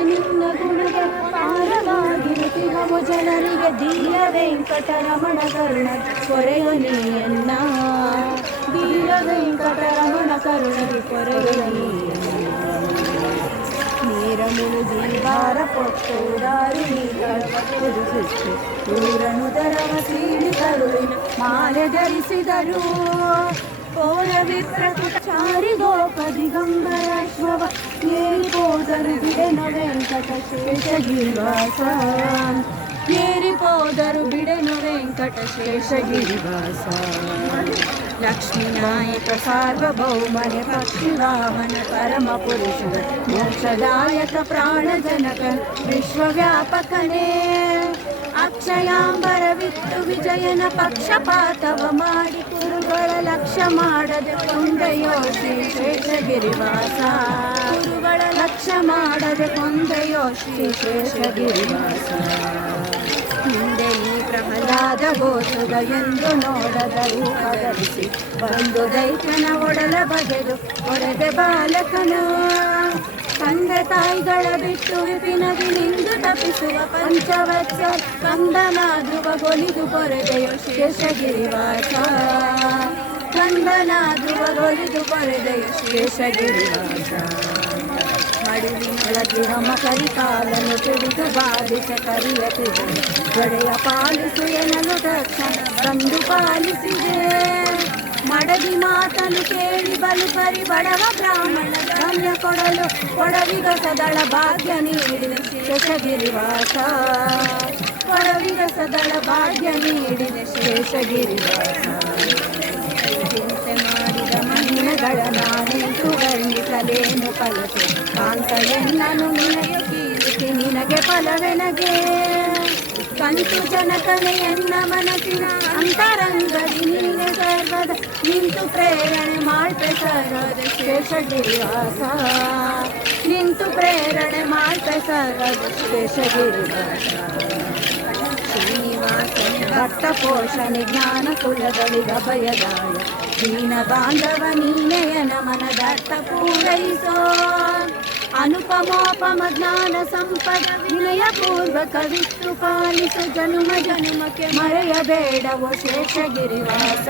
ನಿನ್ನ ಗುಣಗಳ ಪಾರವಾಗಿರುತ್ತಿಹವು ಜನರಿಗೆ ಧೀರ ವೆಂಕಟರಮಣ ಕರುಣ ಕೊರೆಯ ನೀಯನ್ನ ಧೀರ ವೆಂಕಟರಮಣ ಕರುಣಗೆ ಕೊರೆಯ ನೀರ ಮುಳುಗಿ ಭಾರ ಕೊಟ್ಟು ದಾರಿಣಿ ಕಳವರಿಸಿ ಊರನು ದರವ ಸೀಳಿ ಕರುಳಿನ ಮಾಲೆ ಧರಿಸಿದರು ಕೋರ ವಿಪ್ರಚಾರಿ ಗೋಪ ದಿಗಂಬರಶ್ವವ ಏರಿ ಹೋದರು ಬಿಡೆನ ವೆಂಕಟ ಶೇಷಗಿರಿವಾಸ ಏರಿ ಹೋದರು ಬಿಡೆನು ವೆಂಕಟ ಶೇಷಗಿರಿವಾಸ ಲಕ್ಷ್ಮೀ ನಾಯಕ ಸಾರ್ವಭೌಮನೆ ಪಕ್ಷಿವಾಹನ ಪರಮ ಪುರುಷ ಮೋಕ್ಷದಾಯಕ ಪ್ರಾಣಜನಕ ವಿಶ್ವವ್ಯಾಪಕನೇ ಅಕ್ಷಯಾಂಬರವಿತ್ತು ವಿಜಯನ ಪಕ್ಷಪಾತವ ಮಾಡಿ ಕುರುಗಳ ಲಕ್ಷ್ಯ ಮಾಡದೆ ಕೊಂದೆಯೋ ಶ್ರೀ ಶೇಷಗಿರಿವಾಸ ಕುರುಗಳ ಲಕ್ಷ್ಯ ಮಾಡದೆ ಕೊಂದೆಯೋ ಶ್ರೀ ಶೇಷಗಿರಿವಾಸ ಹಿಂದೆ ಈ ಪ್ರಹ್ಲಾದ ಗೋಸುಗ ಎಂದು ನೋಡದ ರೂಪ ಧರಿಸಿ ಒಂದು ದೈತ್ಯನ ಒಡಲ ಬಗೆದು ಹೊಡೆದೆ ಬಾಲಕನ ತಂದೆ ತಾಯಿಗಳ ಬಿಟ್ಟು ವಿಪಿನವಿನಿಂದು ತಪ್ಪಿಸುವ ಪಂಚವತ್ಸ ಕಂದನಾದ್ರುವ ಗೊಲಿದು ಪೊರೆದೆಯೋ ಶೇಷಗಿರಿವಾಸ ಕಂದನಾದ್ರುವ ಗೊಲಿದು ಪೊರೆದೆಯೋ ಶೇಷಗಿರಿವಾಸ ಮಡಿವಿನೊಳಗಿರಮ ಕರಿಕಾಲನು ತಿಳಿದು ಬಾಧಿಸ ಕರಿಯತಿದೆ ಗಡೆಯ ಪಾಲಿಸು ಎನ್ನಲು ತಕ್ಷಣ ಬಂದು ಪಾಲಿಸಿದೆ ಮಡದಿ ಮಾತನು ಕೇಳಿ ಬಲು ಕರಿ ಬಡವ ಬ್ರಾಹ್ಮಣ ಗಮ್ಯ ಕೊಡಲು ಕೊಡವಿಗ ಸದಳ ಭಾಗ್ಯ ನೀಡಿದ ಶೇಷಗಿರಿವಾಸ ಕೊಡವಿಗ ಸದಳ ಭಾಗ್ಯ ನೀಡಿದ ಶೇಷಗಿರಿವಾಸ ಚಿಂತೆ ಮಾಡಿದ ಮಹಿಳೆಗಳ ನಾನೆಂದು ವರ್ಣಿಸಲೇನು ಫಲತೆ ಕಾಂತ ಎನ್ನನು ನಿನಗೆ ಕೀರ್ತಿ ನಿನಗೆ ಫಲವೆನಗೆ ಕಂತು ಜನಕನೆ ಎನ್ನ ಮನಸ್ಸಿನ ಅಂತರಂಗದಿ ನೀನೆ ಸರ್ವದ ನಿಂತು ಪ್ರೇರಣೆ ಮಾಡ್ತೆ ಸರ್ವದ ಶೇಷಗಿರಿವಾಸ ನಿಂತು ಪ್ರೇರಣೆ ಮಾಡ್ತೆ ಸರ್ವದ ಶೇಷಗಿರಿವಾಸ ಶ್ರೀನಿವಾಸನ ಭಕ್ತ ಪೋಷಣೆ ಜ್ಞಾನ ಕುಲಗಳಿಗ ಭಯದಾಯ ದೀನ ಬಾಂಧವ ನೀನೆಯನ ಮನದರ್ಥ ಪೂರೈಸೋ ಅನುಪಮೋಪಮ ಜ್ಞಾನ ಸಂಪದ ವಿನಯ ಪೂರ್ವಕ ವಿಷ್ಣು ಪಾಲಿಸು ಜನುಮ ಜನುಮಕ್ಕೆ ಮರೆಯಬೇಡವೋ ಶೇಷಗಿರಿವಾಸ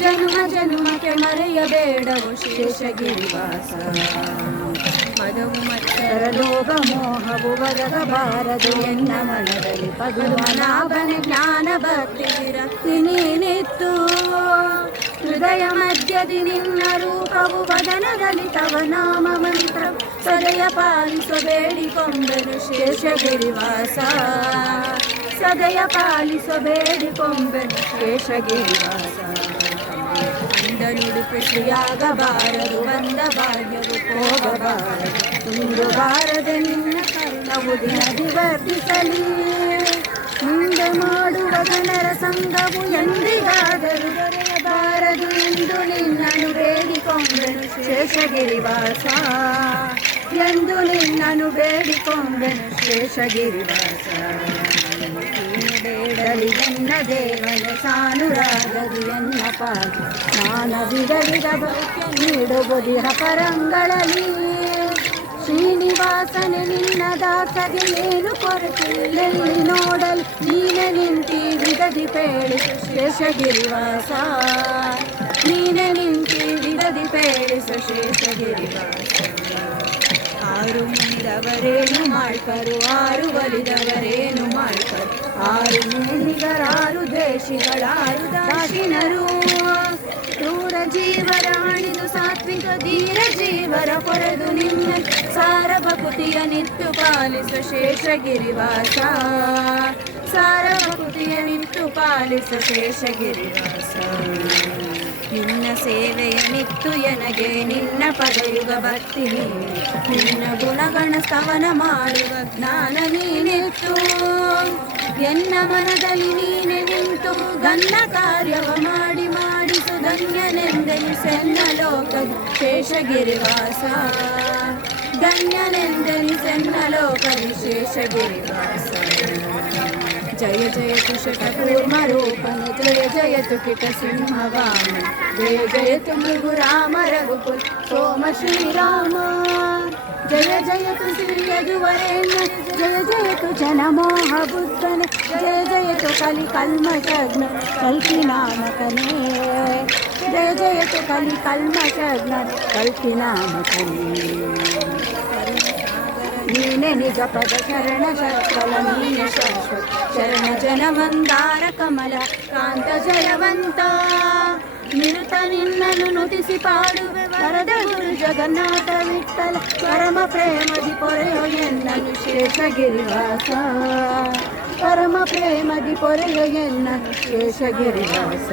ಜನುಮ ಜನುಮಕ್ಕೆ ಮರೆಯಬೇಡವೋ ಶೇಷಗಿರಿವಾಸ ಮದವು ಮತ್ಸರ ಲೋಭ ಮೋಹವು ಒದಗಬಾರದು ಎನ್ನ ಮನದಲ್ಲಿ ಪದುಮನಾಭನ ಜ್ಞಾನ ಭಕ್ತಿ ವಿರಕ್ತಿ ನೀನಿತ್ತು ಹೃದಯ ಮಧ್ಯದಿ ನಿನ್ನ ರೂಪವು ವದನದಲ್ಲಿ ತವ ನಾಮ ಮಂತ್ರ ಸದಯ ಪಾಲಿಸು ಬೇಡಿಕೊಂಬರು ಶೇಷಗಿರಿವಾಸ ಸದಯ ಪಾಲಿಸು ಬೇಡಿಕೊಂಬರು ಶೇಷಗಿರಿವಾಸ ಅಂದನುಡುಪು ಶ್ರೀಯಾಗಬಾರದು ಬಂದ ಭಾಗ್ಯವು ಹೋಗಬಾರದು ತುಂಬಬಾರದೆ ನಿನ್ನ ಕರ್ಣವು ದಿನದಿ ವರ್ಧಿಸಲಿ ಮುಂದೆ ಮಾಡುವ ಜನರ ಸಂಘವು ಎಂದಿಗಾದರೂ ದೊರೆಯಬಾರದು ಎಂದು ನಿನ್ನನ್ನು ಬೇಡಿಕೊಂಬೆನು ಶೇಷಗಿರಿವಾಸ ಎಂದು ನಿನ್ನನ್ನು ಬೇಡಿಕೊಂಬೆನು ಶೇಷಗಿರಿವಾಸ ಬೇಡಲಿ ಎನ್ನ ದೇವನ ಸಾನುರಾಗದು ಎನ್ನ ಪಾಗಿ ಮಾನವಿಗಳಿಗ ಭಕ್ತಿ ನೀಡುವುದಿಹ ಪರಂಗಳಲ್ಲಿ ಶ್ರೀನಿವಾಸನೆ ನಿನ್ನ ದಾಸಗೆ ಏನು ಕೊರತೆಯಲ್ಲಿ ನೋಡಲು ನೀನೆ ನಿಂತಿ ವಿದದಿ ಪೇಳಿಸು ಶೇಷಗಿರಿವಾಸ ನೀನೆ ನಿಂತಿ ವಿದದಿ ಪೇಳಿಸು ಶೇಷಗಿರಿವಾಸ ಆರು ಮುನಿದವರೇನು ಮಾಡ್ಕರು ಆರು ಒಲಿದವರೇನು ಮಾಡ್ಕರು ಆರು ಮೇಲಿಗರಾರು ದೇಶಿಗಳಾರು ದಾಶಿನರು ಕ್ರೂರ ಜೀವರ ಅಣಿದು ಸಾತ್ವಿಕ ಧೀರ ಜೀವರ ಕೊರೆದು ನಿನ್ನ ಸಾರ ಭಕುತಿಯ ನಿತ್ತು ಪಾಲಿಸು ಶೇಷಗಿರಿವಾಸ ಸಾರ ಭಕುತಿಯ ನಿತ್ತು ಪಾಲಿಸು ಶೇಷಗಿರಿವಾಸ ನಿನ್ನ ಸೇವೆಯ ನಿತ್ತು ಎನಗೆ ನಿನ್ನ ಪದಯುಗ ಭಕ್ತಿ ನಿನ್ನ ಗುಣಗಣ ಸ್ತವನ ಮಾಡುವ ಜ್ಞಾನ ನೀನಿತ್ತು ಎನ್ನ ಮನದಲ್ಲಿ ನೀನೆ ನಿಂತು ಗನ್ನ ಕಾರ್ಯವ ಮಾಡಿ ಮಾಡಿಸು ಧನ್ಯನೆಂದೆನಿಸೆನ್ನ ಲೋಕ ಶೇಷಗಿರಿವಾಸ ಧನ್ಯನೆಂದೆನಿಸೆನ್ನ ಲೋಕ ಶೇಷಗಿರಿವಾಸ ಜಯ ಜಯ ಕುಶಕ ಕೂರ್ಮ ರೂಪನ ಜಯ ಜಯತು ಕಿಟ ಸಿಂಹವಾಮ ಜಯ ಜಯತು ಮೃಗು ರಾಮ ರಘುಕುಲ ಸೋಮ ಶ್ರೀರಾಮ ಜಯ ಜಯತು ಸಿರಿಯ ಯದುವರೇಣ್ಯ ಜಯ ಜಯತು ಜನಮೋಹ ಬುದ್ಧನೆ ಜಯ ಜಯತು ಕಲಿ ಕಲ್ಮಷಗ್ನ ಕಲ್ಕಿ ನಾಮಕನೇ ಜಯ ಜಯತು ಕಲಿ ಕಲ್ಮಷಗ್ನ ಕಲ್ಕಿ ನಾಮಕನೇ ನೀನೆ ನಿಜ ಪದ ಶರಣ ಶಕಲ ನೀನೆ ಶಾಶ್ವತ ಶರಣ ಜನ ಮಂದಾರ ಕಮಲ ಕಾಂತ ಜಯವಂತ ನಿರುತ ನಿನ್ನನ್ನು ನುತಿಸಿ ಪಾಡುವೆ ವರದ ಗುರು ಜಗನ್ನಾಥ ವಿಠಲ ಪರಮ ಪ್ರೇಮದಿ ಪೊರೆಯೋ ಎನ್ನನು ಶೇಷಗಿರಿವಾಸ ಪರಮ ಪ್ರೇಮದಿ ಪೊರೆಯೋ ಎನ್ನನು ಶೇಷಗಿರಿವಾಸ